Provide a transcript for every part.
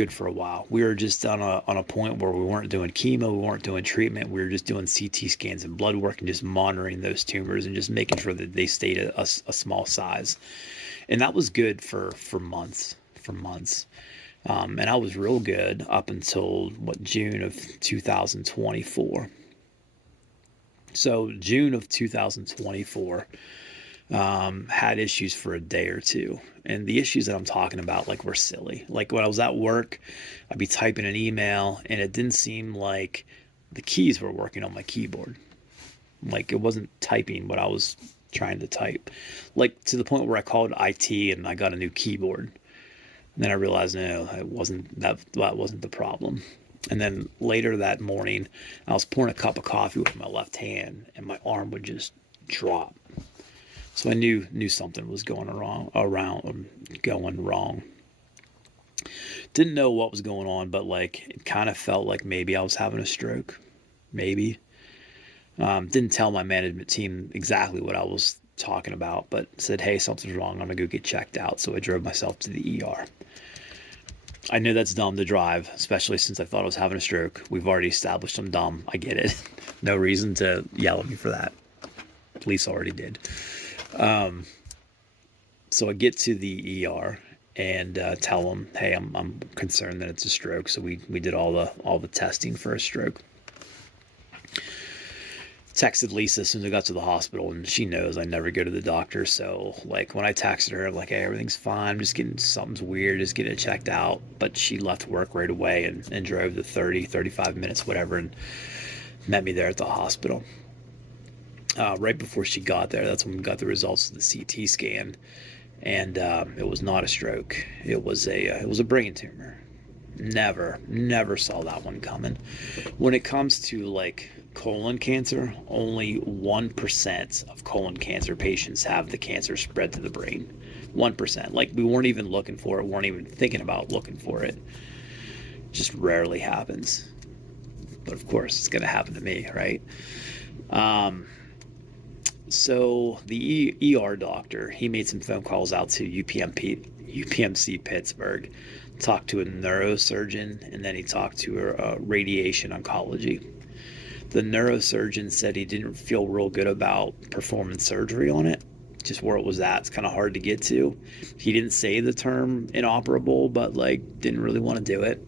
good for a while. We were just on a point where we weren't doing chemo, we weren't doing treatment. We were just doing CT scans and blood work and just monitoring those tumors and just making sure that they stayed a small size. And that was good for months, for months. And I was real good up until June of 2024. So June of 2024, had issues for a day or two. And the issues that I'm talking about, like, were silly. Like, when I was at work, I'd be typing an email and it didn't seem like the keys were working on my keyboard. Like, it wasn't typing what I was trying to type. Like, to the point where I called IT and I got a new keyboard. And then I realized, no, that wasn't the problem. And then later that morning, I was pouring a cup of coffee with my left hand and my arm would just drop. So I knew something was going wrong. Didn't know what was going on, but like, it kind of felt like maybe I was having a stroke. Maybe. Didn't tell my management team exactly what I was talking about, but said, hey, something's wrong. I'm going to go get checked out. So I drove myself to the ER. I know that's dumb to drive, especially since I thought I was having a stroke. We've already established I'm dumb. I get it. No reason to yell at me for that. Police already did. So I get to the ER and tell them, hey, I'm concerned that it's a stroke. So we did all the testing for a stroke. Texted Lisa as soon as I got to the hospital, and she knows I never go to the doctor. So like, when I texted her, I'm like, hey, everything's fine. I'm just getting, something's weird, just getting it checked out. But she left work right away and drove the 35 minutes, whatever, and met me there at the hospital. Right before she got there, that's when we got the results of the CT scan. And it was not a stroke. It was a brain tumor. Never saw that one coming. When it comes to like colon cancer, only 1% of colon cancer patients have the cancer spread to the brain. 1%. Like, we weren't even looking for it, weren't even thinking about looking for it. Just rarely happens. But of course, it's going to happen to me, right? So the ER doctor, he made some phone calls out to UPMC Pittsburgh, talked to a neurosurgeon, and then he talked to a radiation oncology. The neurosurgeon said he didn't feel real good about performing surgery on it, just where it was at. It's kind of hard to get to. He didn't say the term inoperable, but like, didn't really want to do it.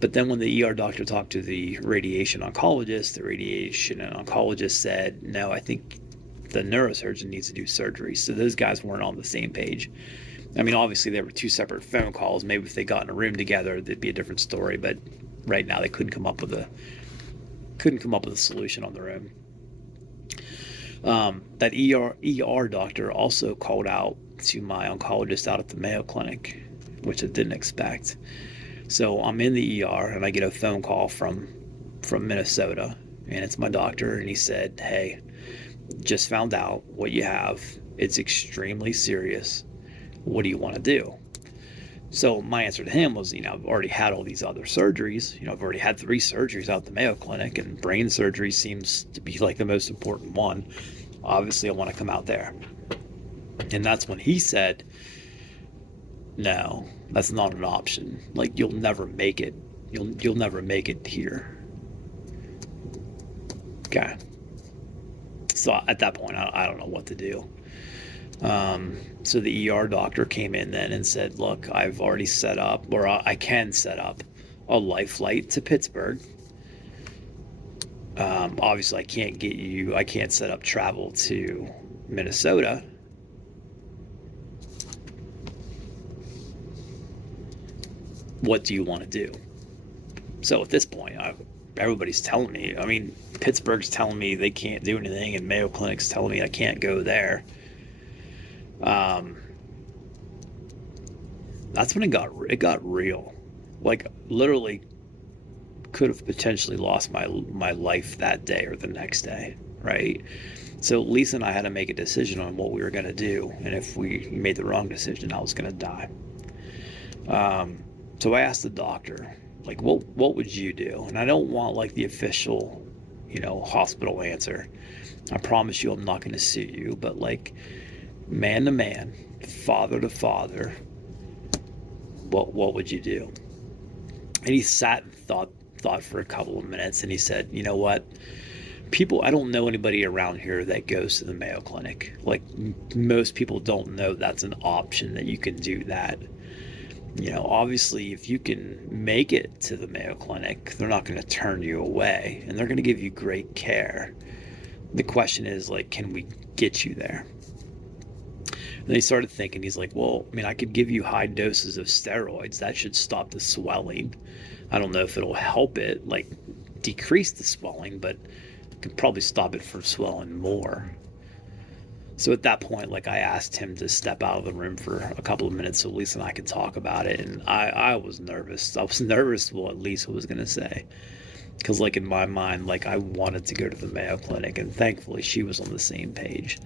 But then when the ER doctor talked to the radiation oncologist said, no, I think the neurosurgeon needs to do surgery. So those guys weren't on the same page. I mean, obviously there were two separate phone calls. Maybe if they got in a room together, that'd be a different story. But right now they couldn't come up with a solution on their own. That ER doctor also called out to my oncologist out at the Mayo Clinic, which I didn't expect. So I'm in the ER and I get a phone call from Minnesota, and it's my doctor, and he said, hey, just found out what you have. It's extremely serious. What do you want to do? So my answer to him was, I've already had all these other surgeries. I've already had 3 surgeries out at the Mayo Clinic, and brain surgery seems to be like the most important one. Obviously, I want to come out there. And that's when he said, no, that's not an option. Like, you'll never make it. You'll never make it here. Okay. So at that point, I don't know what to do. So the ER doctor came in then and said, look, I've already set up, or I can set up a life flight to Pittsburgh. Obviously I can't set up travel to Minnesota. What do you want to do? So at this point, everybody's telling me, Pittsburgh's telling me they can't do anything, and Mayo Clinic's telling me I can't go there. That's when it got real. Like, literally could have potentially lost my life that day or the next day, right? So Lisa and I had to make a decision on what we were going to do, and if we made the wrong decision, I was going to die. So I asked the doctor, like, what would you do? And I don't want like the official, hospital answer. I promise you I'm not going to sue you, but like, man to man, father to father, what would you do? And he sat and thought for a couple of minutes, and he said, you know what? I don't know anybody around here that goes to the Mayo Clinic. Like, most people don't know that's an option, that you can do that. Obviously, if you can make it to the Mayo Clinic, they're not going to turn you away, and they're going to give you great care. The question is, like, can we get you there? And he started thinking, he's like, well, I mean, I could give you high doses of steroids. That should stop the swelling. I don't know if it'll help it, like, decrease the swelling, but it could probably stop it from swelling more. So at that point, like, I asked him to step out of the room for a couple of minutes so Lisa and I could talk about it. And I was nervous. I was nervous what Lisa was going to say. Because, like, in my mind, like, I wanted to go to the Mayo Clinic. And thankfully, she was on the same page.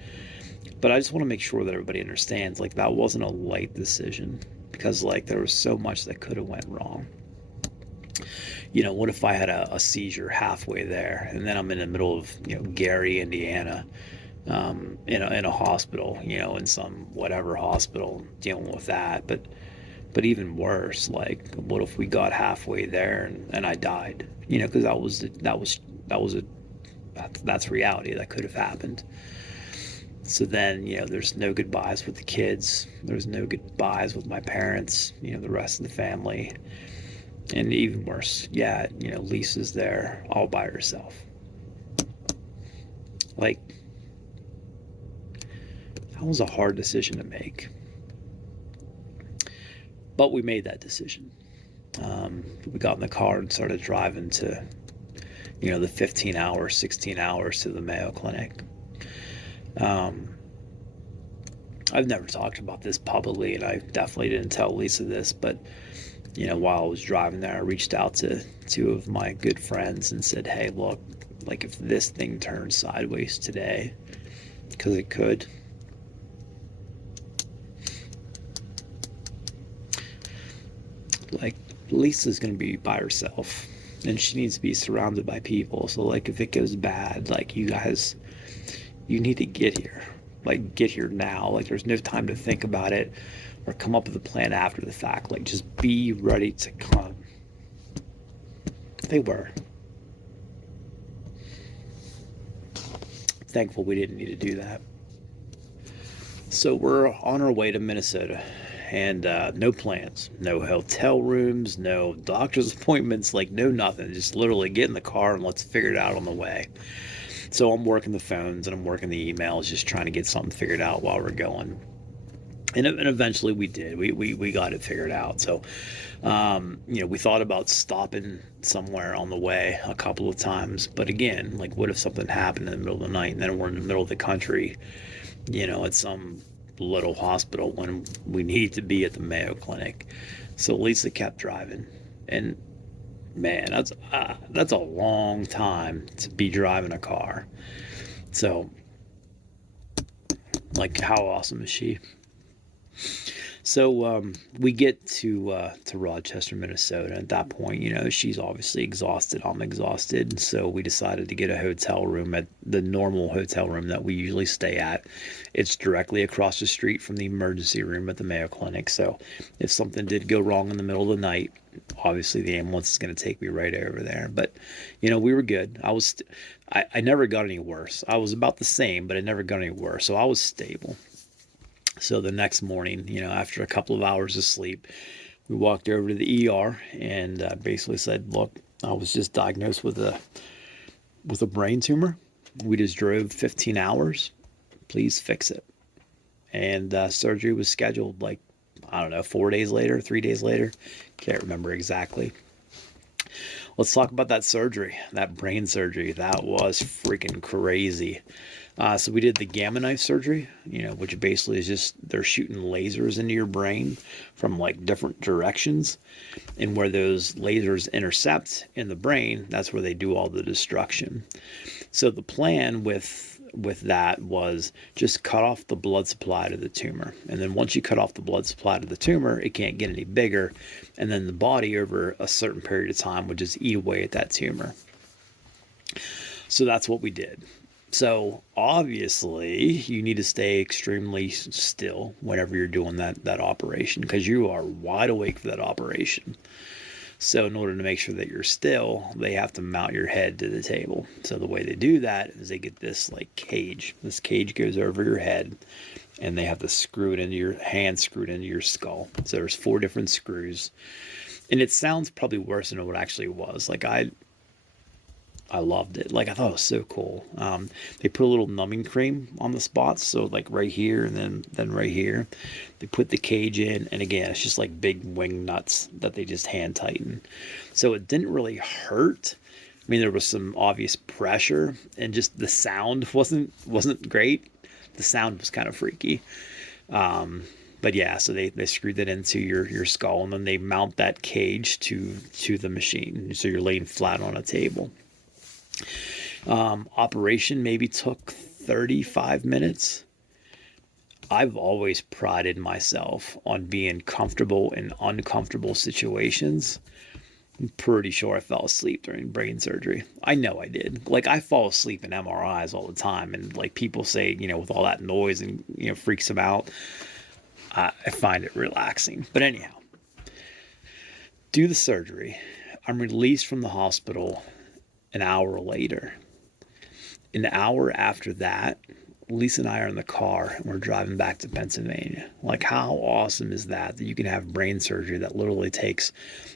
But I just want to make sure that everybody understands, like, that wasn't a light decision. Because, like, there was so much that could have went wrong. What if I had a seizure halfway there? And then I'm in the middle of, Gary, Indiana. In a hospital, in some whatever hospital, dealing with that. But even worse, like, what if we got halfway there and I died? Because that's reality. That could have happened. So then, there's no goodbyes with the kids. There's no goodbyes with my parents. The rest of the family, and even worse, Lisa's there all by herself. Like, that was a hard decision to make, but we made that decision. We got in the car and started driving to, the 15 hours, 16 hours to the Mayo Clinic. I've never talked about this publicly, and I definitely didn't tell Lisa this, but, while I was driving there, I reached out to two of my good friends and said, hey, look, like, if this thing turns sideways today, because it could, like, Lisa's going to be by herself, and she needs to be surrounded by people. So, like, if it goes bad, like, you guys, you need to get here. Like, get here now. Like, there's no time to think about it or come up with a plan after the fact. Like, just be ready to come. They were. Thankful we didn't need to do that. So we're on our way to Minnesota. And no plans, no hotel rooms, no doctor's appointments, like, no nothing. Just literally get in the car and let's figure it out on the way. So I'm working the phones and I'm working the emails, just trying to get something figured out while we're going. And eventually we did. We got it figured out. So, we thought about stopping somewhere on the way a couple of times. But again, like, what if something happened in the middle of the night and then we're in the middle of the country, at some little hospital when we need to be at the Mayo Clinic. So Lisa kept driving, and man, that's a long time to be driving a car. So, like, how awesome is she? So we get to Rochester, Minnesota. At that point, she's obviously exhausted. I'm exhausted. So we decided to get a hotel room at the normal hotel room that we usually stay at. It's directly across the street from the emergency room at the Mayo Clinic. So if something did go wrong in the middle of the night, obviously the ambulance is going to take me right over there. But, we were good. I never got any worse. I was about the same, but I never got any worse. So I was stable. So the next morning, after a couple of hours of sleep, we walked over to the ER and basically said, look, I was just diagnosed with a brain tumor. We just drove 15 hours. Please fix it. And surgery was scheduled, like, I don't know, 4 days later, 3 days later. Can't remember exactly. Let's talk about that surgery, that brain surgery. That was freaking crazy. So we did the Gamma Knife surgery, which basically is just, they're shooting lasers into your brain from, like, different directions. And where those lasers intercept in the brain, that's where they do all the destruction. So the plan with that was just cut off the blood supply to the tumor. And then once you cut off the blood supply to the tumor, it can't get any bigger. And then the body, over a certain period of time, would just eat away at that tumor. So that's what we did. So obviously you need to stay extremely still whenever you're doing that operation, because you are wide awake for that operation. So in order to make sure that you're still, they have to mount your head to the table. So the way they do that is they get this like cage. This cage goes over your head, and they have to screw it into your hand, screwed into your skull. So there's 4 different screws, and it sounds probably worse than what it actually was. Like I loved it. Like I thought it was so cool. They put a little numbing cream on the spots, so like right here and then right here. They put the cage in, and again, it's just like big wing nuts that they just hand tighten. So it didn't really hurt. I mean, there was some obvious pressure, and just the sound wasn't great. The sound was kind of freaky. But yeah, so they screwed that into your skull, and then they mount that cage to the machine, so you're laying flat on a table. Operation maybe took 35 minutes. I've always prided myself on being comfortable in uncomfortable situations. I'm pretty sure I fell asleep during brain surgery. I know I did. Like I fall asleep in MRIs all the time, and like people say, with all that noise and freaks them out. I find it relaxing. But anyhow, do the surgery. I'm released from the hospital an hour later. An hour after that, Lisa and I are in the car and we're driving back to Pennsylvania. Like, how awesome is that you can have brain surgery that literally takes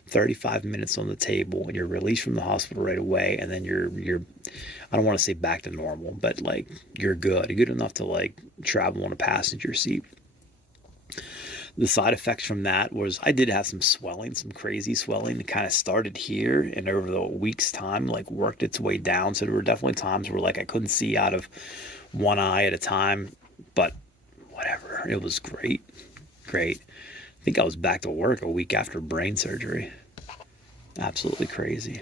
35 minutes on the table, and you're released from the hospital right away, and then you're I don't want to say back to normal, but like you're good enough to like travel on a passenger seat. The side effects from that was I did have some swelling, some crazy swelling. It kind of started here, and over the week's time, like worked its way down. So there were definitely times where like I couldn't see out of one eye at a time, but whatever. It was great. Great. I think I was back to work a week after brain surgery. Absolutely crazy.